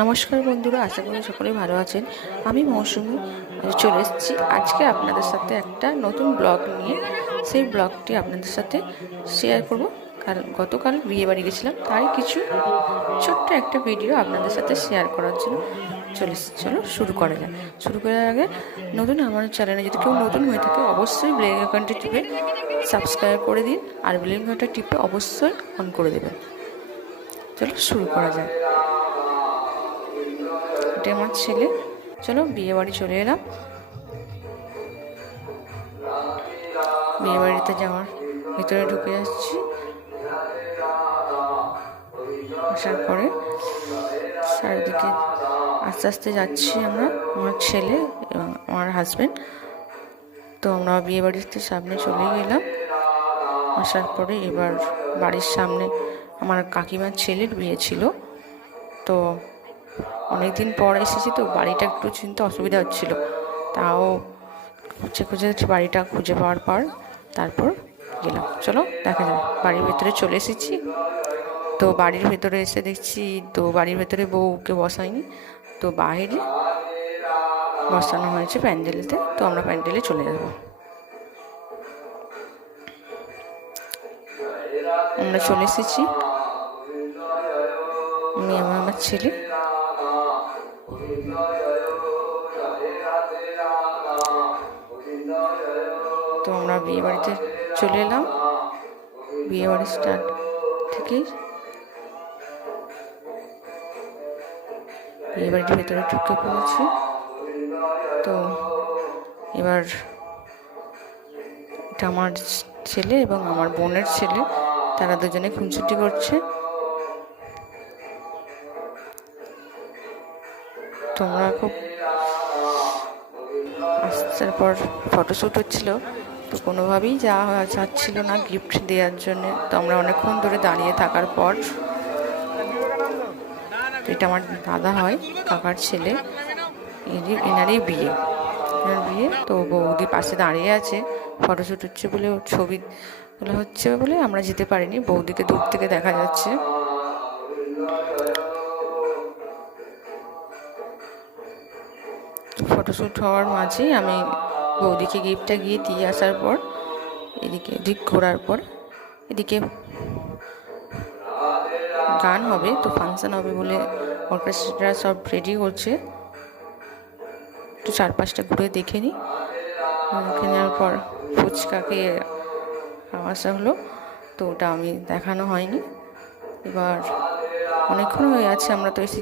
নমস্কার বন্ধুরা, আশা করি সকলেই ভালো আছেন। আমি মৌসুমি চলে এসেছি আজকে আপনাদের সাথে একটা নতুন ব্লগ নিয়ে। সেই ব্লগটি আপনাদের সাথে শেয়ার করব। কারণ গতকাল বিয়েবাড়ি গেছিলাম, তাই কিছু ছোট্ট একটা ভিডিও আপনাদের সাথে শেয়ার করার জন্য চলে এসেছি। চলো শুরু করা যায়। শুরু করার আগে নতুন আমার চ্যানেলে যদি কেউ নতুন হয়ে থাকে অবশ্যই বেল আইকনটি টিপে সাবস্ক্রাইব করে দিন, আর বেল আইকনটা টিপে অবশ্যই অন করে দেবেন। চলো শুরু করা যায়। এটা আমার ছেলে। চলো বিয়ে বাড়ি চলে এলাম। বিয়ে বাড়িতে যাওয়ার ভিতরে ঢুকে যাচ্ছি। আসার পরে চারিদিকে আস্তে আস্তে যাচ্ছি আমরা, আমার ছেলে এবং আমার হাজব্যান্ড। তো আমরা বিয়ে বাড়িতে সামনে চলে গেলাম। আসার পরে এবার বাড়ির সামনে আমার কাকিমার ছেলের বিয়ে ছিল। তো অনেকদিন পর এসেছি, তো বাড়িটা একটু চিনতে অসুবিধা হচ্ছিলো। তাও খুঁজে খুঁজে বাড়িটা খুঁজে পাওয়ার পর তারপর গেলাম। চলো দেখা যায়। বাড়ির ভেতরে চলে এসেছি। তো বাড়ির ভেতরে এসে দেখছি তো বাড়ির ভেতরে বউকে বসায়নি, তো বাইরে বসানো হয়েছে প্যান্ডেলেতে। তো আমরা প্যান্ডেলে চলে যাব। আমরা চলে এসেছি, আমি আমার ছেলে। তো আমরা বিয়ে বাড়িতে চলে এলাম। বিয়ে বাড়ি স্টার্ট থেকেই বিয়ে বাড়ির ভেতরে ঢুকে পড়েছি। তো এবার এটা আমার ছেলে এবং আমার বোনের ছেলে, তারা দুজনে খুনসুটি করছে। তোমরা খুব আসার পর ফটোশ্যুট হচ্ছিল, তো কোনোভাবেই যাওয়া যাচ্ছিল না গিফট দেওয়ার জন্যে। তো আমরা অনেকক্ষণ ধরে দাঁড়িয়ে থাকার পর, এটা আমার দাদা হয়, কাকার ছেলে, এনারই বিয়ে। তো বৌদি পাশে দাঁড়িয়ে আছে, ফটোশ্যুট হচ্ছে বলে, ছবি তোলা হচ্ছে বলে আমরা যেতে পারিনি। বৌদিকে দূর থেকে দেখা যাচ্ছে। ফটোশ্যুট হওয়ার মাঝেই আমি বৌদিকে গিফটটা গিয়ে দিয়ে আসার পর এদিকে ঘোরার পর এদিকে গান হবে, তো ফাংশন হবে বলে অর্কেস্ট্রা সব রেডি করছে। একটু চারপাশটা ঘুরে দেখে নিই। দেখে নেওয়ার পর ফুচকাকে আসা হলো, তো ওটা আমি দেখানো হয়নি। এবার অনেকক্ষণ হয়ে যাচ্ছে, আমরা তো এসে